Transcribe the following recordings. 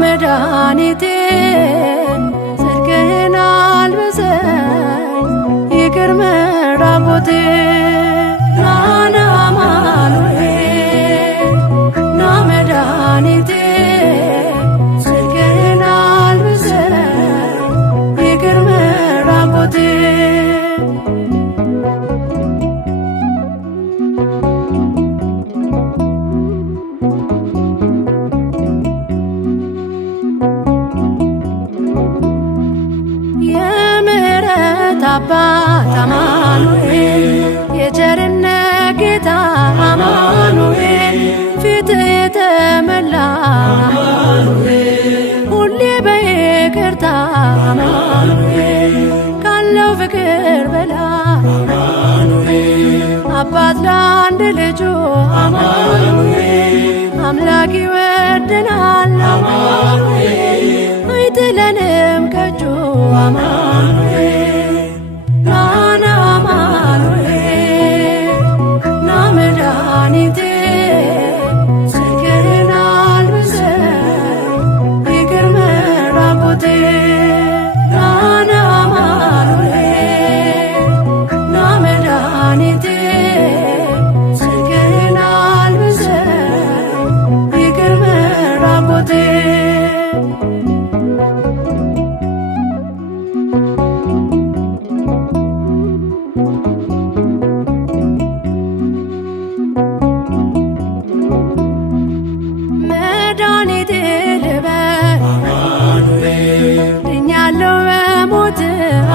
መድኃኒቴ ጽድቅህን አልብሰኝ ይቅር መራቆቴ ናና አማኑኤል ና መድኃኒቴ ጽድቅህን አልብሰኝ ይቅር መራቆቴ አባት አማኑኤል የቸርነት ጌታ አማኑኤል ፊት የተመላ አማኑኤል ሁሌ በይቅርታ አማኑኤል ካለው ፍቅር በላይ አማኑኤል አባት ለአንድ ልጁ አማኑኤል አምላክ ይወደናል አማኑኤል አይጥለንም ከእጁ አማኑኤል መድኃኒቴ ጽድቅህን አልብሰኝ ይቅር መራቆቴ ናና አማኑኤል ና መድኃኒቴ ጽድቅህን አልብሰኝ ይቅር መራቆቴ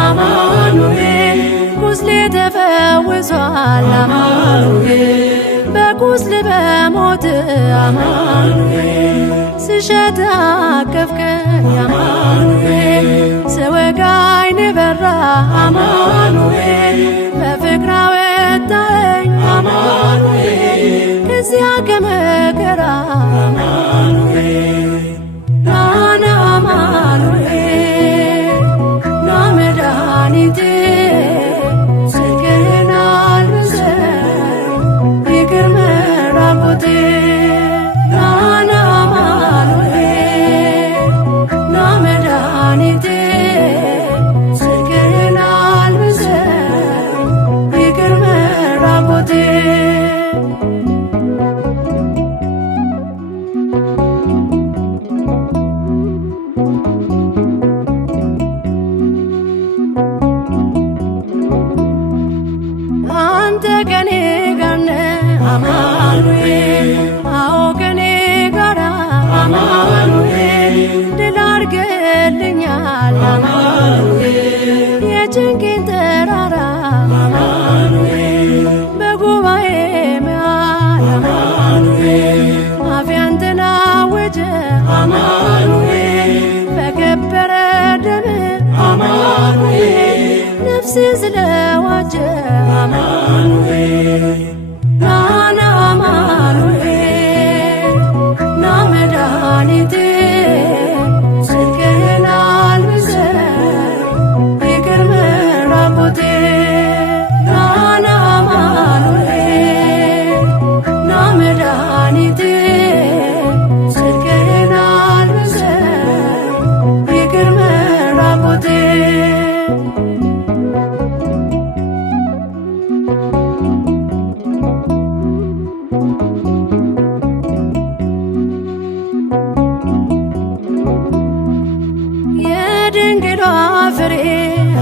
አማኑኤል ቁስሌ ተፈውሷል አማኑኤል በቁስል በሞት አማኑኤል ስሸት አቀፍከኝ አማኑኤል ስወጋኝ በራ አማኑኤል በፍቅር አወጣኸኝ አማኑኤል ከዚያ ከመከራ አማኑኤል ናና አማኑኤል መድኃኒቴ ጽድቅህን አልብሰኝ ይቅር መራቆቴ ናና አማኑኤል ና መድኃኒቴ ጽድቅህን አልብሰኝ ይቅር መራቆቴ ከኔ ጋር ነህ አማኑኤል አዎ ከኔ ጋር አማኑኤል ድል አድርገህልኛል አማኑኤል የጭንቄን ተራራ አማኑኤል በጉባኤ መሃል አማኑኤል አፌ አንተን አወጀ አማኑኤል በከበረ ደምህ አማኑኤል ነፍሴ ስለዋጀ አማኑኤል ናና አማኑኤል ና መድኃኒቴ ጽድቅህን አልብሰኝ ይቅር መራቆቴ ናና አማኑኤል ና መድኃኒቴ ጽድቅህን አልብሰኝ ይቅር መራቆቴ የድንግሏ ፍሬ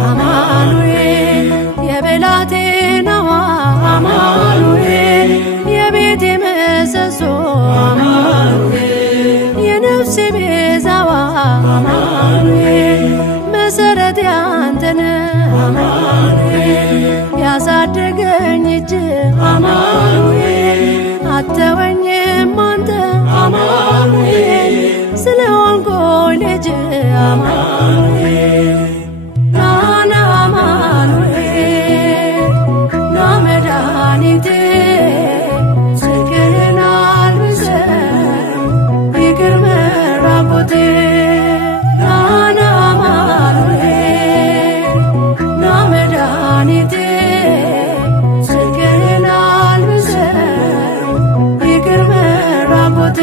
አማኑኤል የብላቴናዋ አማኑኤል የቤቴ ምሰሶ አማኑኤል የነፍሴ ቤዛዋ አማኑኤል መሰረት ያንተነ አማኑኤል ያሳደገኝ እጅ አማኑኤል አተወኝም አማኑኤል ናና አማኑኤል ና መድኃኒቴ ስቅልን አልብሰኝ ይቅር መራቆቴ ናና አማኑኤል ና መድኃኒቴ ስቅልን አልብሰኝ ይቅር መራቆቴ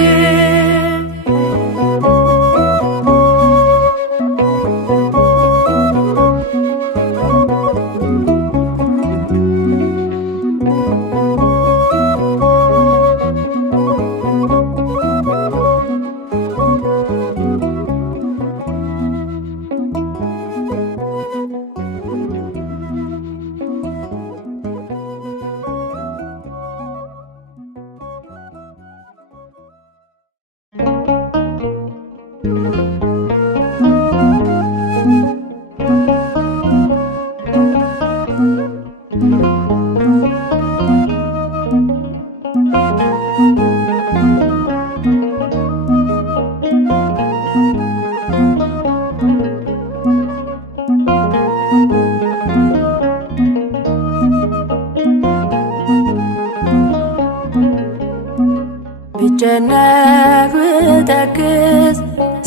ብጨነቅ ብተክዝ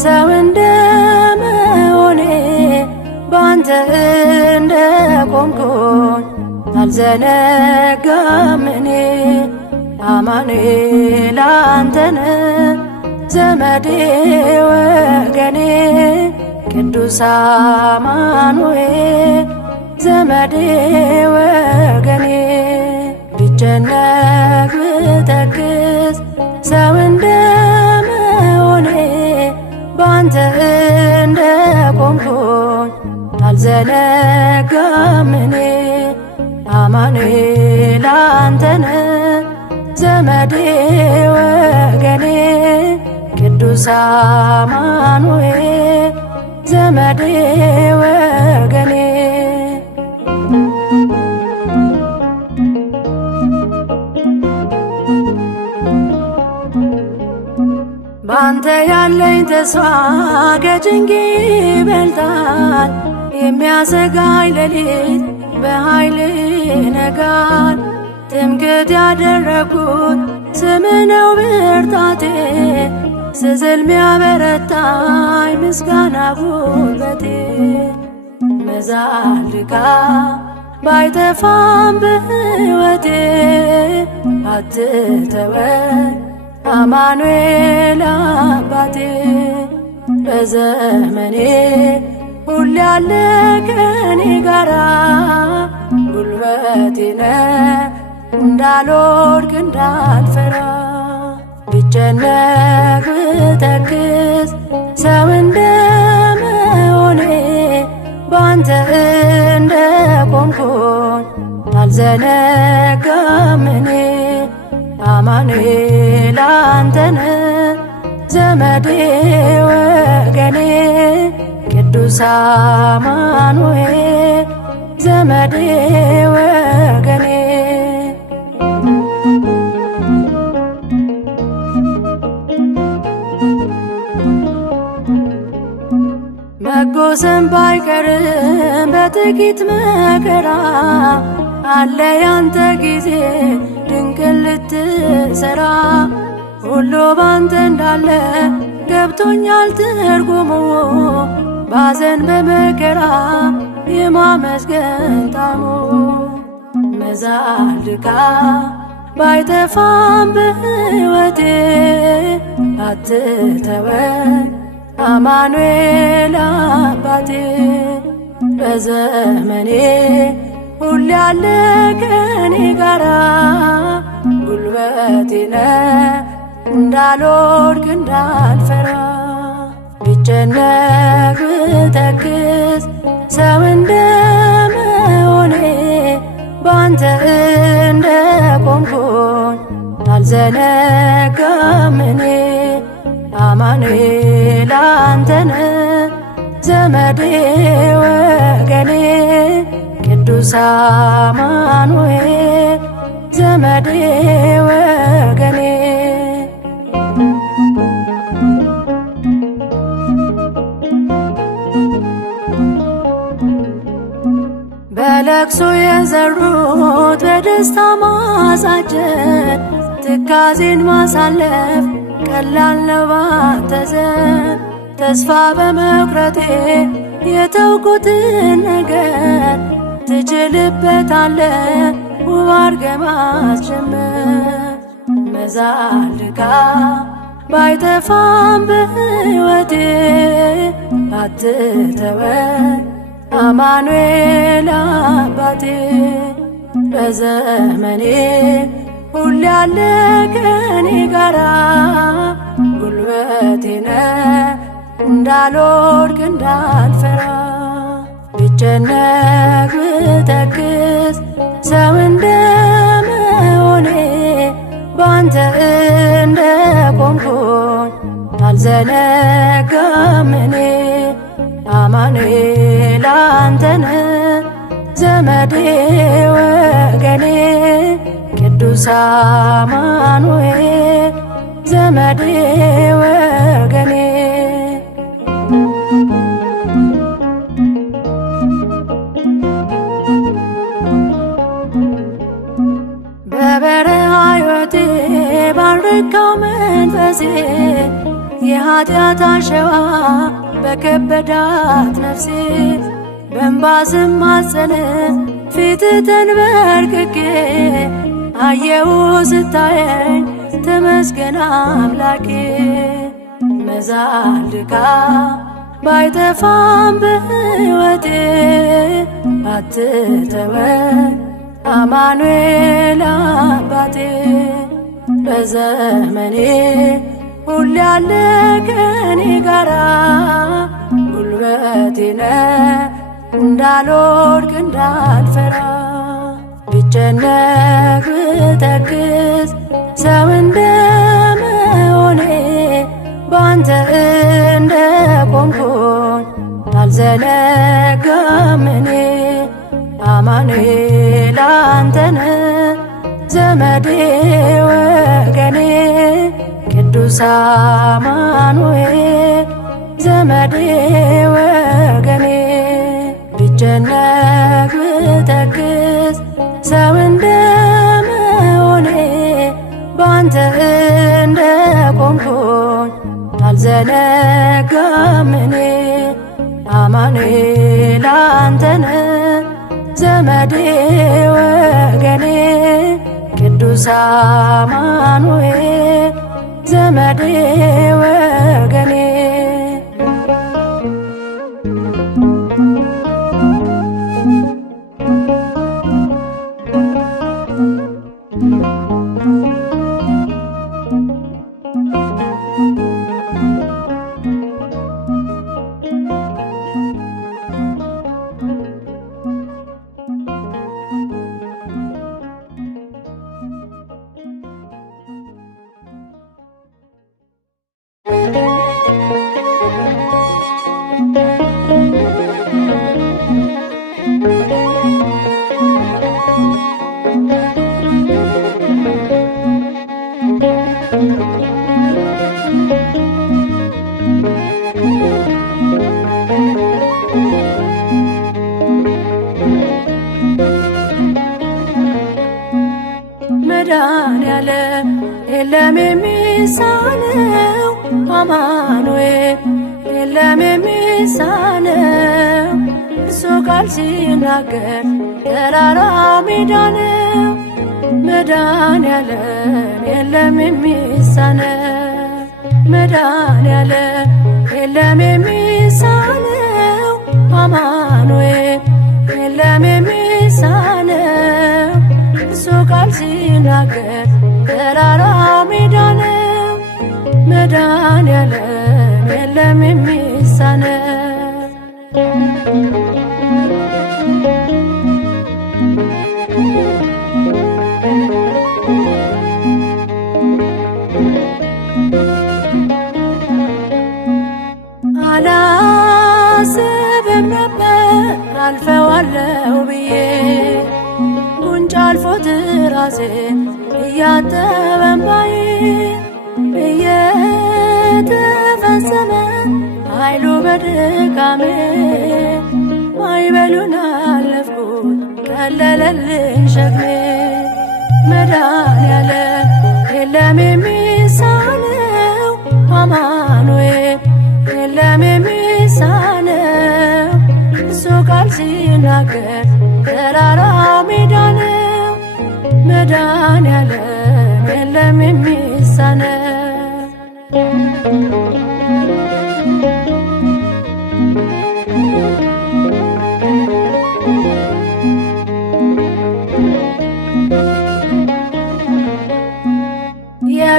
ሰው እንደመሆኔ ባንተ እንደቆምኩኝ አልዘነጋም እኔ አማኑኤል አንተነ ዘመዴ ወገኔ ቅዱስ አማኑኤል ዘመዴ ወገኔ ብጨነቅ ብተክዝ ሰው እንደመሆኔ ባንተ እንደቆምኩኝ አልዘነጋም እኔ አማኑኤል አንተነ ዘመዴ ወገኔ ቅዱስ አማኑኤል ዘመዴ ወገኔ ባንተ ያለኝ ተስፋ ከጭንቅ ይበልጣል። የሚያሰጋኝ ሌሊት በኃይል ይነጋል። ትምክህት ያደረግኩት ስምህ ነው ብርታቴ፣ ስዝል ሚያበረታኝ ምስጋና ጉልበቴ። መዛል ድካም ባይጠፋም በሕይወቴ አትተወኝ አማኑኤል አባቴ። በዘመኔ ሁሌ ያለ ከኔ ጋራ ጉልበቴ ነህ እንዳልወድቅ እንዳልፈራ። ብጨነቅ ብተክዝ ሰው እንደመሆኔ ባንተ እንደቆምኩኝ አልዘነጋም እኔ አማኑኤል አንተነ ዘመዴ ወገኔ ቅዱስ አማኑኤል ዘመዴ ወገኔ። መጎሰም ባይቀርም በጥቂት መከራ አለ ያንተ ጊዜ ድንቅን ልትሰራ። ሁሉ ባንተ እንዳለ ገብቶኛል ትርጉሙ፣ ባዘን በመከራ የማመስገን ጣዕሙ። መዛል ድካም ባይጠፋም በሕይወቴ አትተወኝ አማኑኤል አባቴ። በዘመኔ ሁሌ ያለ ከኔ ጋራ ጉልበቴ ነህ እንዳልወድቅ እንዳልፈራ። ብጨነቅ ብተክዝ ሰው እንደመሆኔ ባንተ እንደቆምኩኝ አልዘነጋም እኔ አማኑኤል አንተነ ዘመዴ ወገኔ ቅዱስ አማኑኤል ዘመዴ ወገኔ። ለቅሶ የዘሩት በደስታ ማሳጨድ ትካዜን ማሳለፍ ቀላል ነው ባንተ ዘንድ። ተስፋ በመቁረጤ የተውኩትን ነገር ትችልበታለህ ውብ አድርገህ ማስጀመር። መዛልካ ባይጠፋም በሕይወቴ አትተወን አማኑኤል አባቴ። በዘመኔ ሁሌ ያለ ከኔ ጋራ ጉልበቴ ነህ እንዳልወድቅ እንዳልፈራ። ብጨነቅ ብተክዝ ሰው እንደመሆኔ ባንተ እንደቆምኩኝ አልዘነጋም እኔ። አማኑኤል አንተነህ ዘመዴ ወገኔ ቅዱስ አማኑኤል ዘመዴ ወገኔ። በበረሃ ሕይወቴ ባረካው መንፈሴ የኃጢአት አሸዋ በከበዳት ነፍሴ። በእንባ ስማጸን ፊትህ ተንበርክኬ አየሁ ስታየኝ ተመስገን አምላኬ። መዛል ድካም ባይጠፋም በሕይወቴ አትተወን አማኑኤል አባቴ። በዘመኔ ሁሌ ያለ ከኔ ጋራ ጉልበቴ ነህ እንዳልወድቅ እንዳልፈራ። ብጨነቅ ብተክዝ ሰው እንደመሆኔ ባንተ እንደቆምኩኝ አልዘነጋም እኔ። አማኑኤል አንተነህ ዘመዴ ወገኔ ቅዱስ አማኑኤል ዘመዴ ወገኔ። ብጨነቅ ብተክዝ ሰው እንደመሆኔ ባንተ እንደቆምኩኝ አልዘነጋም እኔ። አማኑኤል አንተነህ ዘመዴ ወገኔ ቅዱስ አማኑኤል ዘመዴ ወገኔ። መድኃኔዓለም የለም የሚሳነው አማኑኤል የለም የሚሳነው። እሱ ቃል ሲናገር ተራራው ሜዳ ነው። መድኃኔዓለም የለም የሚሳነው መድኃኔዓለም የለም የሚሳነው አማኑኤል የለም የሚሳነው። እሱ ቃል ሲናገር ተራራው ሜዳ ነው። መድኃኔዓለም የለም የሚሳነው። አላስብም ነበር አልፈዋለሁ ብዬ ጉንጭ አልፎት ራሴን እያጠበ እምባዬ እየተፈጸመ ኃይሉ በድካሜ ማዕበሉን አለፍኩት ቀለለልኝ ሸክሜ መድኃኔዓለም የለም የሚሳነው አማኑኤል የለም የሚሳነው እሱ ቃል ሲናገር ተራራው ሜዳ ነው መድኃኔዓለም የለም የሚሳነው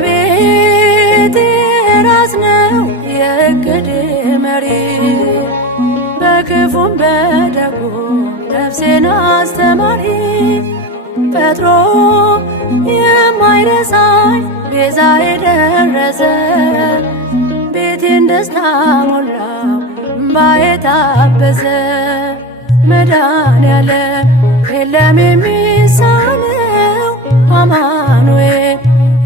የቤቴ ራስ ነው የእቅድ መሪ በክፉም በደጉ ነፍሴን አስተማሪ ፈጥሮ የማይረሳኝ ቤዛ የደረሰ ቤቴን ደስታ ሞላው እምባዬ ታበሰ መድኃኔዓለም የለም የሚሳነው አማኑኤል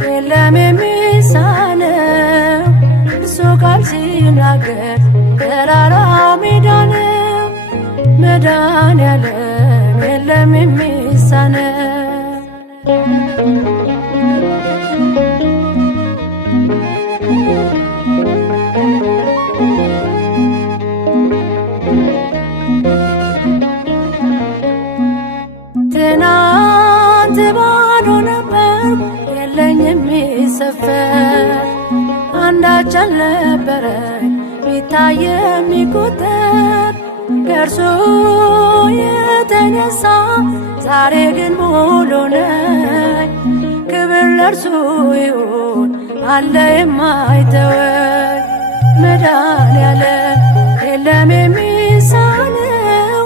የለም የሚሳነው እሱ ቃል ሲናገር ተራራው ሜዳ ነው መድኃኔዓለም የለም የሚሳነው ትናንት ባዶ ነበርኩ የለኝ የሚሰፈር አንዳች አልነበረኝ ቢታይ የሚቆጠር ከእርሱ የተነሳ ዛሬ ግን ሙሉ ነኝ ክብር ለእርሱ ይሁን አለ የማይተወኝ መድኃኔዓለም የለም የሚሳነው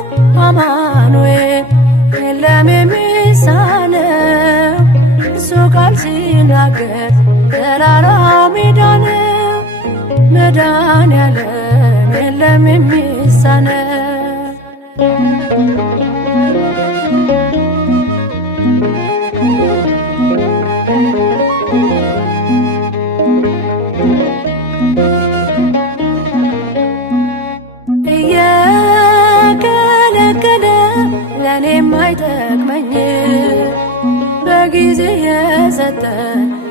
አማኑኤል የለም የሚሳነው እሱ ቃል ሲናገር ተራራው ሜዳ ነው መድኃኔዓለም የለም የሚሳነው እየከለከለ ለእኔም አይጠቅመኝ በጊዜ የሰጠ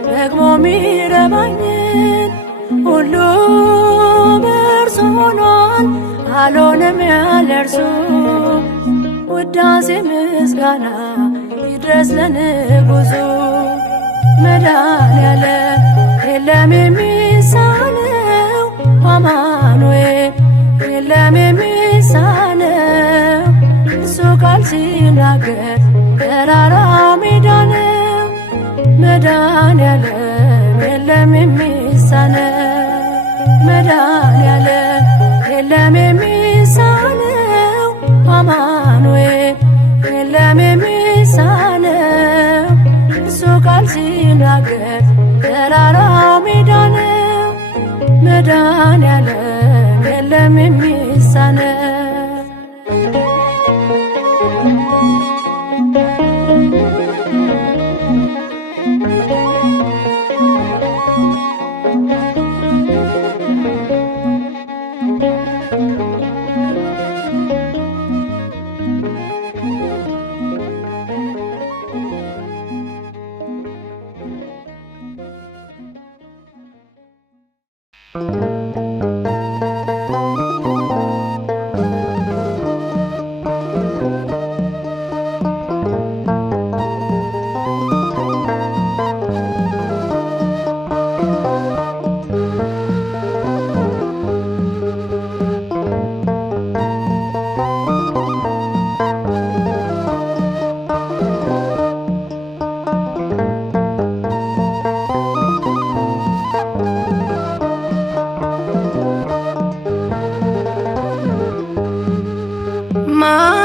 ደግሞ ሚረባኝን ሁሉ በእርሱ ሆኗል አልሆነም ያለ እርሱ ውዳሴ ምስጋና ይድረስ ለንጉሡ መድኃኔዓለም የለም የሚሳነው አማኑኤል የለም የሚሳነው እሱ ቃል ሲናገር ተራራው ሜዳ ነው መድኃኔዓለም የለም የሚሳነው መድኃኔዓለም የለም የሚሳነው አማኑኤል የለም የሚሳነው እሱ ቃል ሲናገር ተራራው ሜዳ ነው መድኃኔዓለም የለም የሚሳነው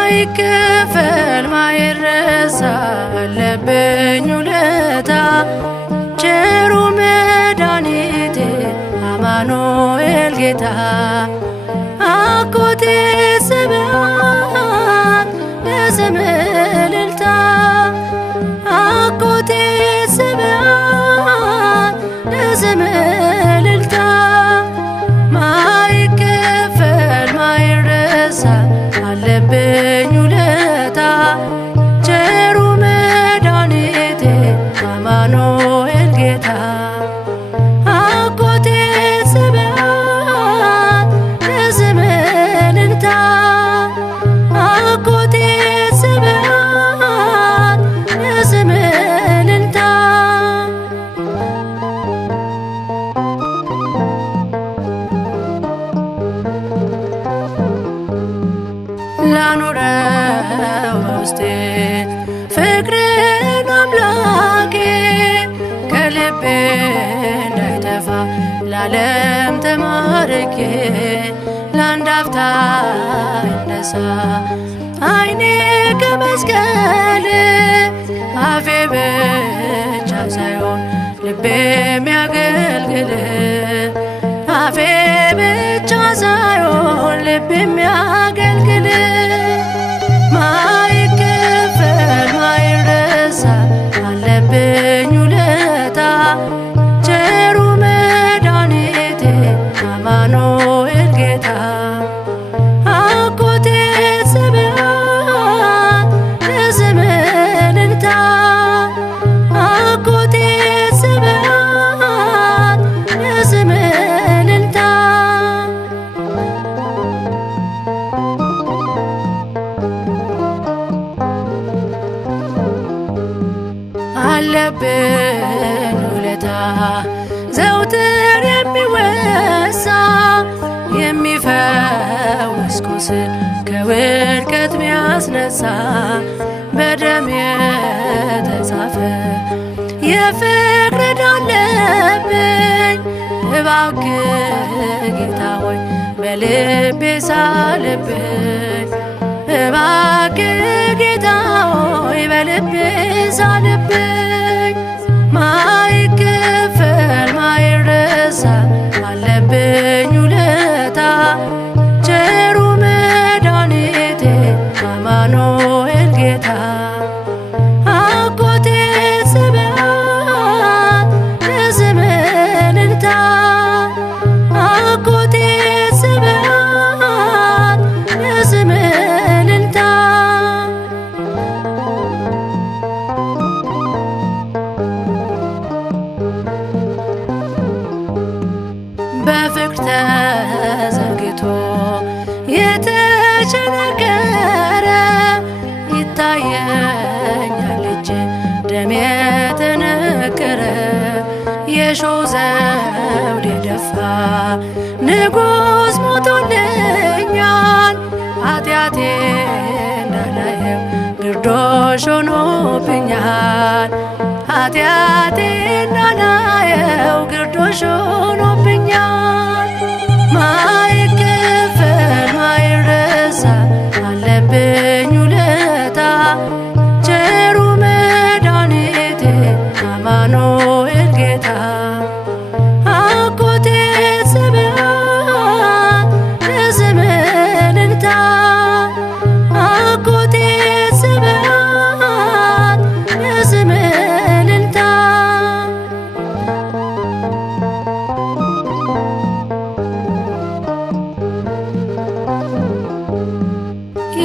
ማይከፈል ማይረሳ አለብኝ ውለታ ቸሩ መድኃኒቴ አማኑኤል ጌታ አኮቴ ስብሐት ለስምህ እልልታ አኮቴ ስብሐት ለስምህ እልልታ ማይከፈል ማይረሳ አለብኝ ውለታ ከዓለም ተማርኬ ለአንድ አፍታ እንደሳ ዓይኔ ከመስቀል አፌ ብቻ ሳይሆን ልቤ የሚያገልግል አፌ ብቻ ሳይሆን ልቤ የሚያገልግል ማይከፈል ማይረሳ አለብኝ ውለታ ቸሩ መድኃኒቴ አማኑኤል ጌታ አኮቴት ስብሐት ለስምህ እልልታ አኮቴት ስብሐት ለስምህ እልልታ አለብኝ ውለታ ዘውትር የሚወሳ የሚፈውስ ቁስል ከውድቀት ሚያስነሳ በደም የተጻፈ የፍቅር ዕዳ አለብኝ እባክህ ጌታ ሆይ በልቤ ሳልብኝ እባክህ ጌታ ሆይ በልቤ ሳልብኝ ማይከፈል ማይረሳ አለብኝ ውለታ ቸሩ መድኃኒቴ አማኑኤል ጌታ አኮቴት ስብሐት ለስምህ እልልታ አኮቴት ስብሐት ለስምህ እልልታ በፍቅር ተዘርግቶ የተቸነከረ ይታየኛል እጅ ደም የተነከረ የሾህ ዘውድ የደፋ ንጉሥ ሞቶልኛል ኃጢአቴ እንዳላየው ግርዶሽ ሆኖብኛል ኃጢአቴ እንዳላየው ግርዶሽ ሆኖብኛል ማይከፈል ማይረሳ አለብኝ ውለታ ቸሩ መድኃኒቴ አማኑኤል ጌታ አኮቴት ስብሐት ለስምህ እልልታ አኮቴት ስብሐት ለስምህ እልልታ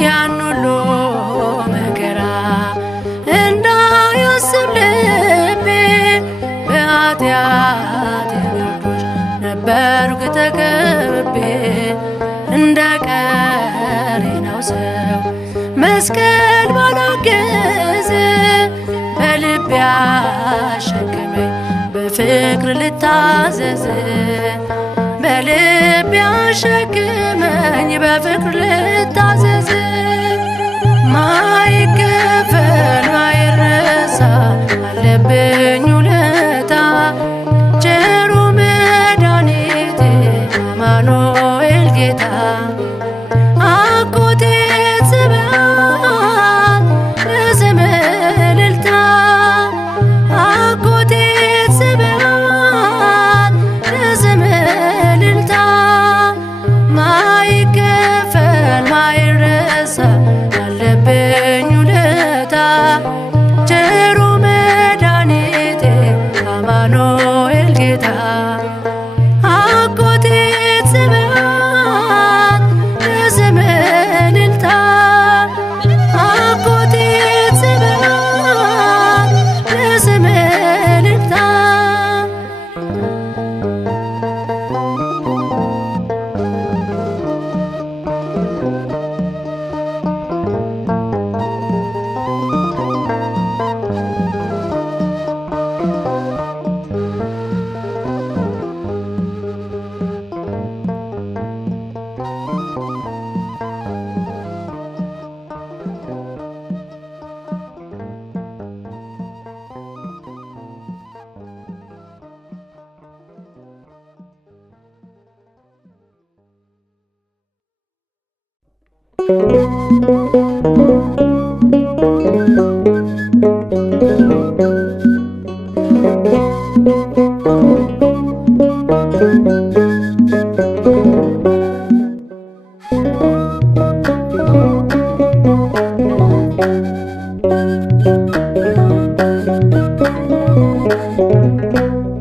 ያን ሁሉ መከራ እንዳያስብ ልቤ በኃጢአት ግርዶሽ ነበርኩ ተከብቤ እንደ ቀሬናው ሰው መስቀል ባላገዝ በልቤ አሸክመኝ በፍቅር ልታዘዝ በልቤ አሸክመኝ በፍቅር ልታዘዝ ማይከፈል ማይረሳ አለብኝ ውለታ ቸሩ መድኃኒቴ አማኑኤል ጌታ አኮቴት ስብሐት ለስምህ እልልታ አኮቴት ስብሐት ለስምህ እልልታ ማይከፈል ማይረሳ አለብኝ ውለታ ቸሩ መድኃኒቴ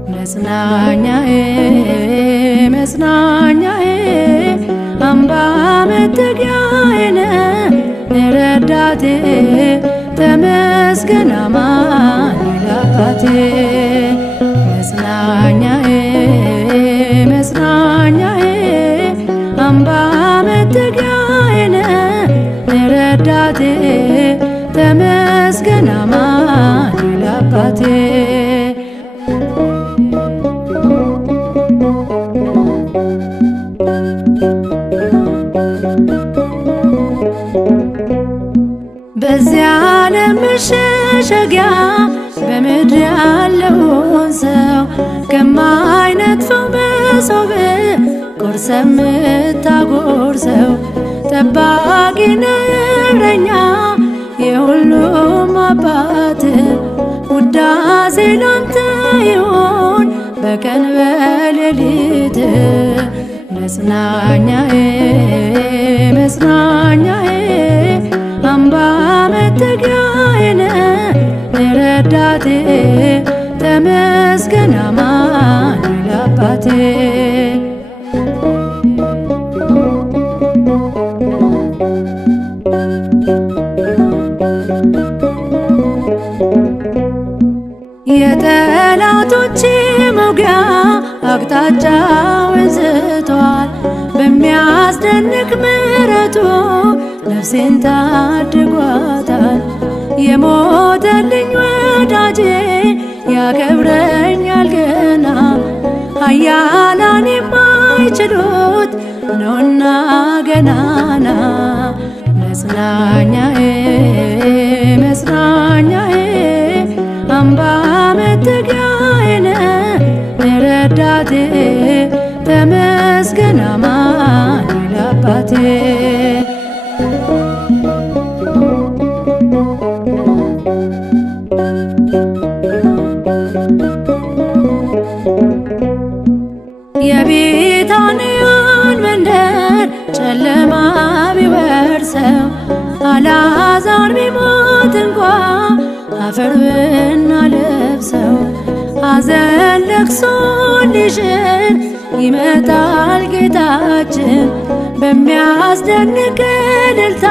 መጽናኛዬ መጽናኛዬ አምባ መጠጊያዬ ነህ ረዳቴ ተመስገን አማኑኤል አባቴ። መጽናኛዬ መጽናኛዬ አምባ መጠጊያዬ ነህ ረዳቴ ተመስገን አማኑኤል አባቴ። በዚያ ዓለም መሸሸጊያ በምድር ያለውን ሰው ከማይነጥፈው መሶብ ቆርሰ የምታጎርሰው ጠባቂ ነህ እረኛ የሁሉም አባት። ውዳሴ ላንተ ይሁን በቀን በሌሊት መጽናኛዬ መጽናኛዬ አምባ መጠጊያዬ ነህ ረዳቴ ተመስገን አማኑኤል አባቴ። የጠላቶቼ መውጊያ አቅጣጫውን ስቷል። በሚያስደንቅ ምሕረቱ ነፍሴን ታድጓታል። የሞተልኝ ወዳጄ ያከብረኛል ገና ኃያላን የማይችሉት ነውና ገናና። መጽናኛዬ መጽናኛዬ አምባ መጠጊያዬ ነህ ረዳቴ ተመስገን አማኑኤል አባቴ። የቢታንያን መንደር ጨለማ ቢወርሰው አልዓዛር ቢሞት እንኳ አፈር ብናለብሰው ሐዘን ለቅሶ ሊሽር ይመጣል ጌታችን በሚያስደንቅ እልልታ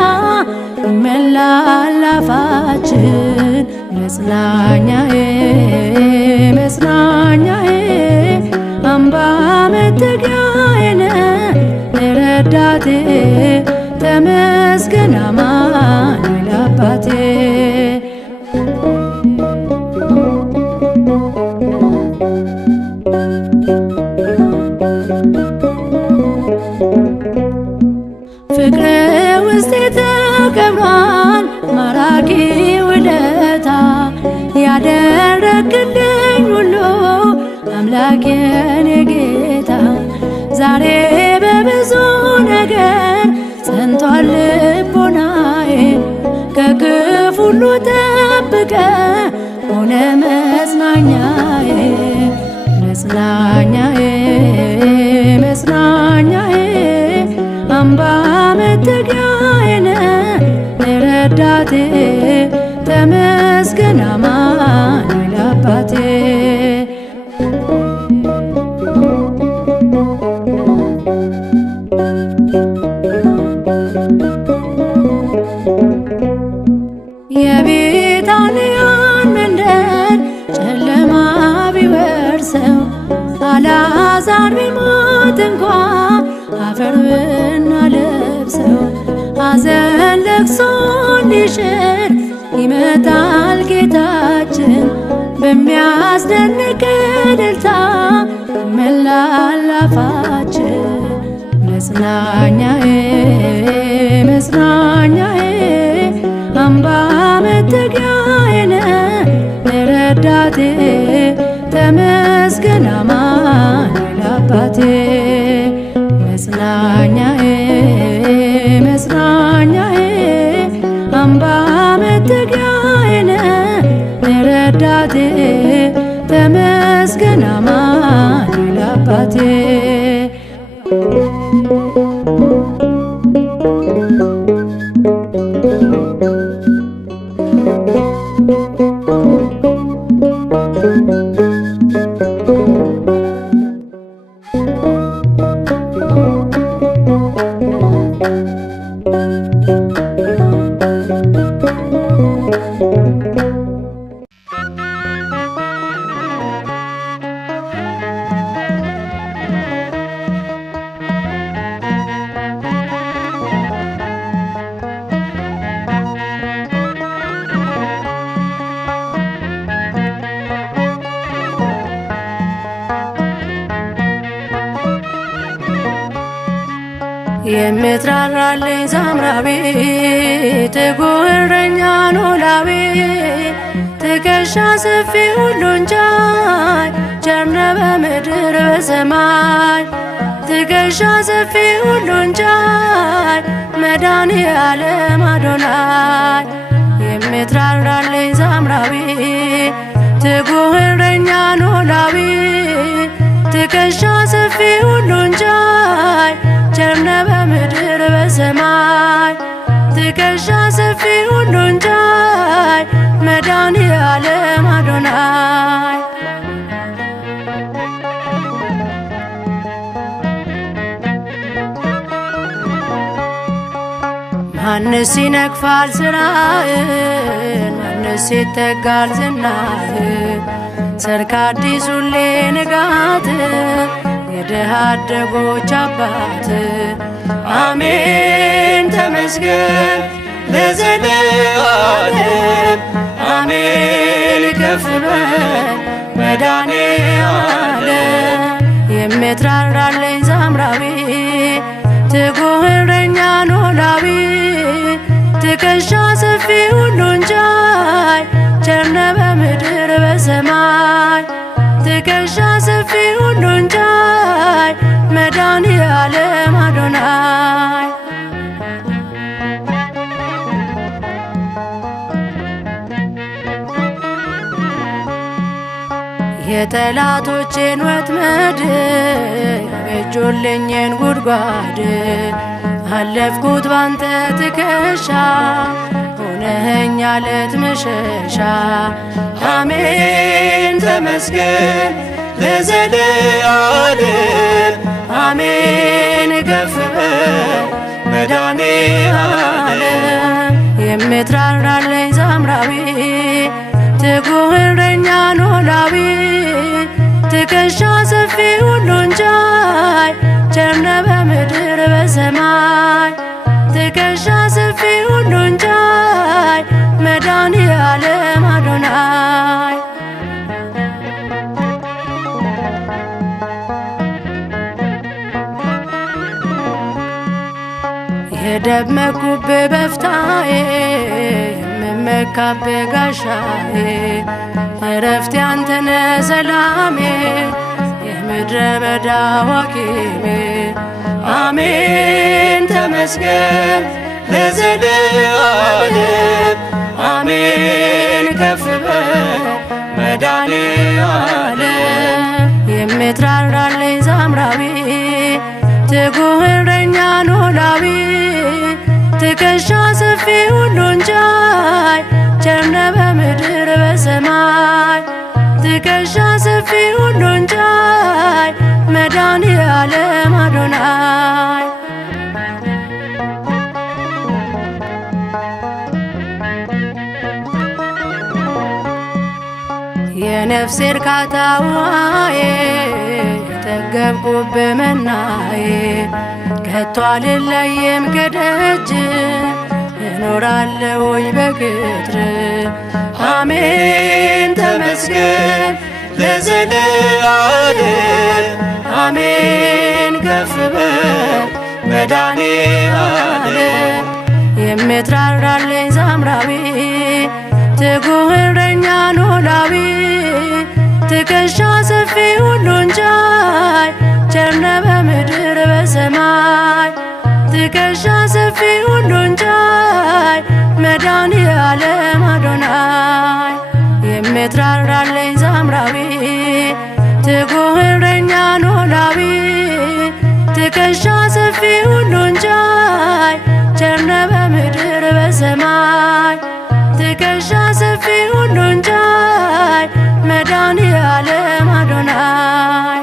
ይሞላል አፋችን። መጽናኛዬ መጽናኛዬ አምባ መጠጊያዬ ነህ ረዳቴ ተመስገን አማኑኤል አባቴ። ፍቅር ውስጤ ተከብሯል ማራኪ ውለታ ያደረግልኝ ሁሉ አምላክ የኔ ጌታ። ዛሬ በብዙ ነገር ጸንቷል ልቦናዬ ከክፉ ሁሉ ጠብቀ ሆነ መጽናኛዬ። መጽናኛዬ መጽናኛዬ አምባ መጠጊያዬ ነህ ረዳቴ ተመስገን አማኑኤል አባቴ። የቢታንያን መንደር ጨለማ ቢወርሰው አልዓዛር ቢሞት እንኳ አፈር ብናለብሰው ሐዘን ለቅሶ ሊሽር ይመጣል ጌታችን በሚያስደንቅ እልልታ ይሞላል አፋችን። መጽናኛዬ መጽናኛዬ አምባ መጠጊያዬ ነህ ረዳቴ ተመስገን አማኑኤል አባቴ። መጽናኛዬ መጽናኛዬ የምትራራልኝ ሳምራዊ ትጉህ እረኛ ኖላዊ ትከሻ ሰፊ ሁሉን ቻይ ቸር ነህ በምድር በሰማይ ትከሻ ሰፊ ሁሉን ቻይ መድኃኔዓለም አዶናይ የምትራራልኝ ሳምራዊ ትጉህ እረኛ ኖላዊ ትከሻ ሰፊ ሁሉን ቻይ ቸር ነህ በምድር በሰማይ ትከሻ ሰፊ ሁሉን ቻይ መድኃኔዓለም አዶናይ ማንስ ይነቅፋል ሥራህን ማንስ ይተጋል ዝናህን ሰርክ አዲስ ሁሌ ንጋት የድሃ አደጎች አባት አሜን ተመስገን ለዘለዓለም አሜን ከፍ በል መድኃኔዓለም የምትራራልኝ ሳምራዊ ትጉህ እረኛ ኖላዊ ትከሻ ሰፊ ሁሉን ቻይ ቸር ነህ በምድር በሰማይ ትከሻ ሰፊ ሁሉን ቻይ መድኃኔዓለም አዶናይ የጠላቶቼን ወጥመድ ያበጁልኝን ጉድጓድ አለፍኩት ባንተ ትከሻ ሆነኸኝ ዓለት መሸሻ አሜን ተመስገን ለዘለዓለም አሜን ከፍ በል መድኃኔዓለም የምትራራልኝ ሳምራዊ ትጉህ እረኛ ኖላዊ ትከሻ ሰፊ ሁሉን ቻይ ቸር ነህ በምድር በሰማይ ትከሻ ሰፊ ሁሉን ቻይ መድኃኔዓለም አዶናይ የደመኩብህ በፍታዬ የምመካብህ ጋሻዬ ዕረፍቴ አንተ ነህ ሰላሜ የምድረ በዳ ሐኪሜ አሜን ተመስገን ለዘለዓለም አሜን ከፍ በል መድኃኔዓለም የምትራራልኝ ሳምራዊ ትጉህ እረኛ ኖላዊ ትከሻ ሰፊ ሁሉን ቻይ ቸር ነህ በምድር በሰማይ ትከሻ ሰፊ ሁሉን ቻይ መድኃኔዓለም አዶናይ የነፍሴ እርካታ ውሃዬ የጠገብኩብህ መናዬ ከቶ አልለይም ከደጅ እኖራለሁኝ በቅጥር አሜን ተመስገን ለዘለዓለም አሜን ከፍ በል መድኃኔዓለም የምትራራልኝ ሳምራዊ ትጉህ እረኛ ኖላዊ ትከሻ ሰፊ ሁሉን ቻይ ቸር ነህ በምድር በሰማይ ትከሻ ሰፊ ሁሉን ቻይ መድኃኔዓለም አዶናይ የምትራራልኝ ሳምራዊ ትጉህ እረኛ ኖላዊ ትከሻ ሰፊ ሁሉን ቻይ ቸር ነህ በምድር በሰማይ ትከሻ ሰፊ ሁሉን ቻይ መድኃኔዓለም አዶናይ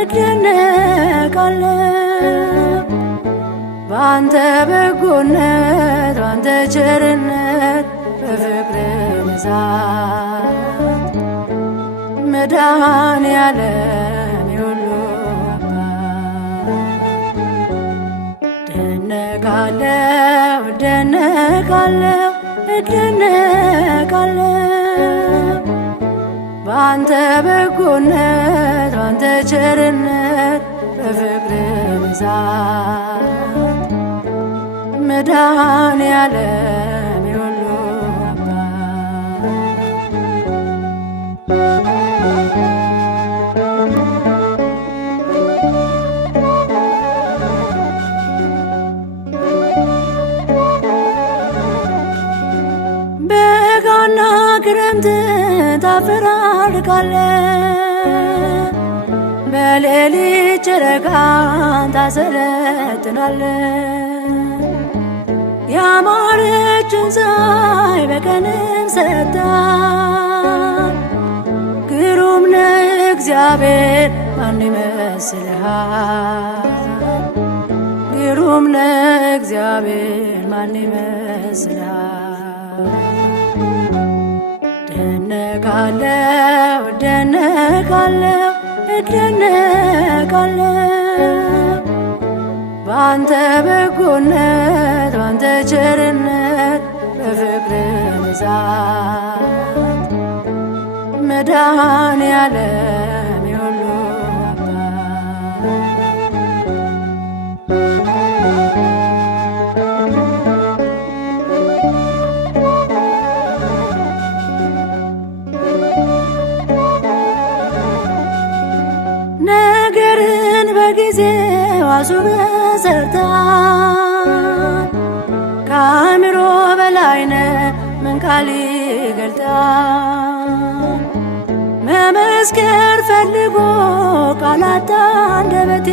እደነቃለሁ ባንተ በጎነት ባንተ ቸርነት በፍቅር ብዛት መድኃኔዓለም የሁሉ አባት እደነቃለሁ እደነቃለሁ እደነቃለሁ ባንተ በጎነት ባንተ ቸርነት በፍቅር ብዛት መድኃኔዓለም የሁሉ አባት በጋና ክረምት ታፈራርቃለህ በሌሊት ጨረቃን ታሰለጥናለህ ያማረችን ፀሐይ በቀንም ሰጥተሃል ግሩም ነህ እግዚአብሔር ማን ይመስልሃል ግሩም ነህ እግዚአብሔር ማን ይመስልሃል እደነቃለሁ እደነቃለሁ እደነቃለሁ ባንተ በጎነት ባንተ ቸርነት በፍቅር ብዛት መድኃኔዓለም የሁሉ አባት ነገርን በጊዜው አስውበህ ሰርተሃል ከአእምሮ በላይ ነህ ምን ቃል ይገልጣል መመስከር ፈልጎ ቃል አጣ አንደበቴ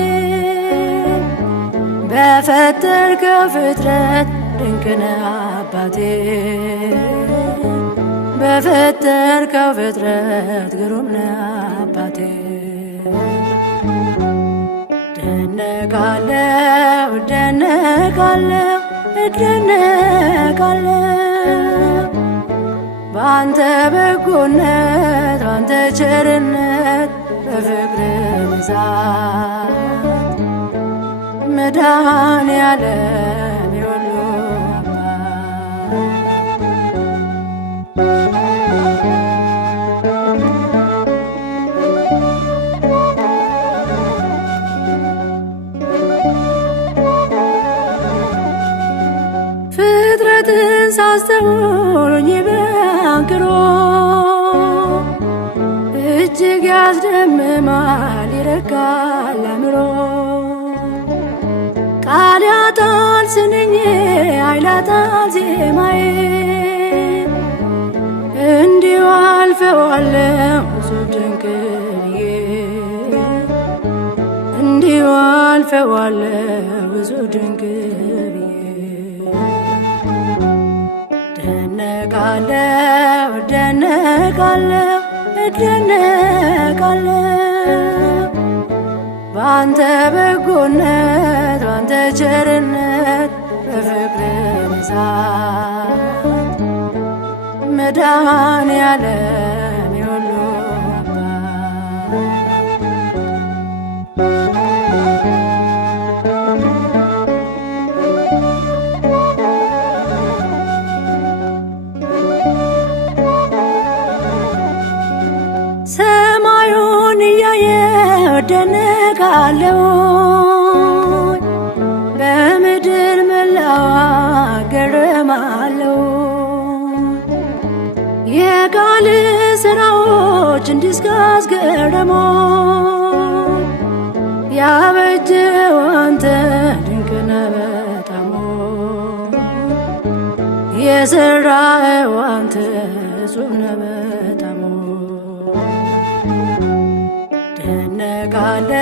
በፈጠርከው ፍጥረት ድንቅ ነህ አባቴ በፈጠርከው ፍጥረት ግሩም ነህ አባቴ እደነቃለሁ እደነቃለሁ እደነቃለሁ ባንተ በጎነት ባንተ ቸርነት በፍቅር ብዛት መድኃኔዓለም የሁሉ አባት ፍጥረትን ሳስተውሎኝ በአንክሮ እጅግ ያስደምማል ይረካል አእምሮ ቃል ያጣል ስንኝ ኃይላታል ዜማዬ እንዲሁ አልፈዋለሁ ብዙ ድንቅ ብዬ እንዲሁ አልፈዋለሁ ብዙ ድንቅ ብዬ እደነቃለሁ እደነቃለሁ እደነቃለሁ ባንተ በጎነት ባንተ ቸርነት በፍቅር ብዛት መድኃኔዓለም የሁሉ አባት ሰማዩን እያየሁ እደነቃለሁ በምድር መላዋ እገረማለሁ የቃል ሥራዎች እንዲህ እስካስገረሙ ያበጀኸው አንተ ድንቅ ነህ በጣም የሠራኸው አንተ እጹብ ነህ በጣም እደነቃለሁ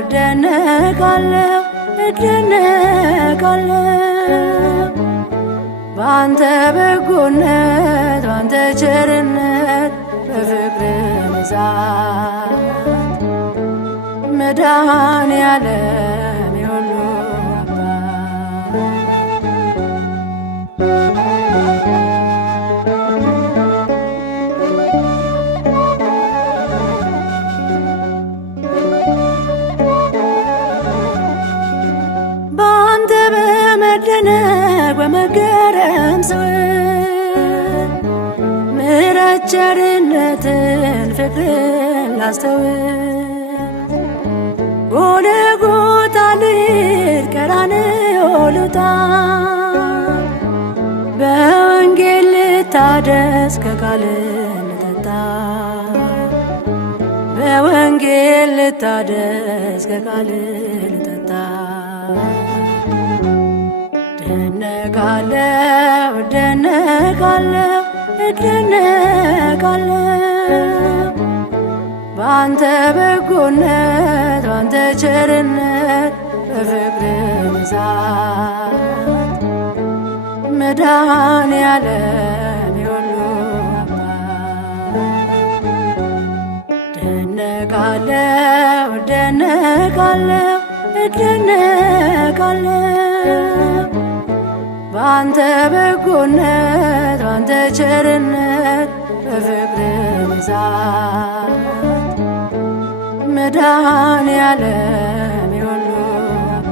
እደነቃለሁ እደነቃለሁ ባንተ በጎነት ባንተ ቸርነት በፍቅር ብዛት መድኃኔዓለም የሁሉ አባት በአንተ በመደነቅ በመገረም ስውር ምሕረት ቸርነትን ፍቅርን ላስተውል ጎልጎታ ልሂድ ቀራንዮ ልውጣ በወንጌል ልታደስ ከቃል ልጠጣ በወንጌል ልታደስ ከቃል ልጠጣ እደነቃለሁ እደነቃለሁ እደነቃለሁ በአንተ በጎነት በአንተ ቸርነት በፍቅር ብዛት መድኃኔዓለም የሁሉ አባት እደነቃለሁ እደነቃለሁ እደነቃለሁ በአንተ በጎነት በአንተ ቸርነት በፍቅር ብዛት መድኃኔዓለም የሁሉ አባት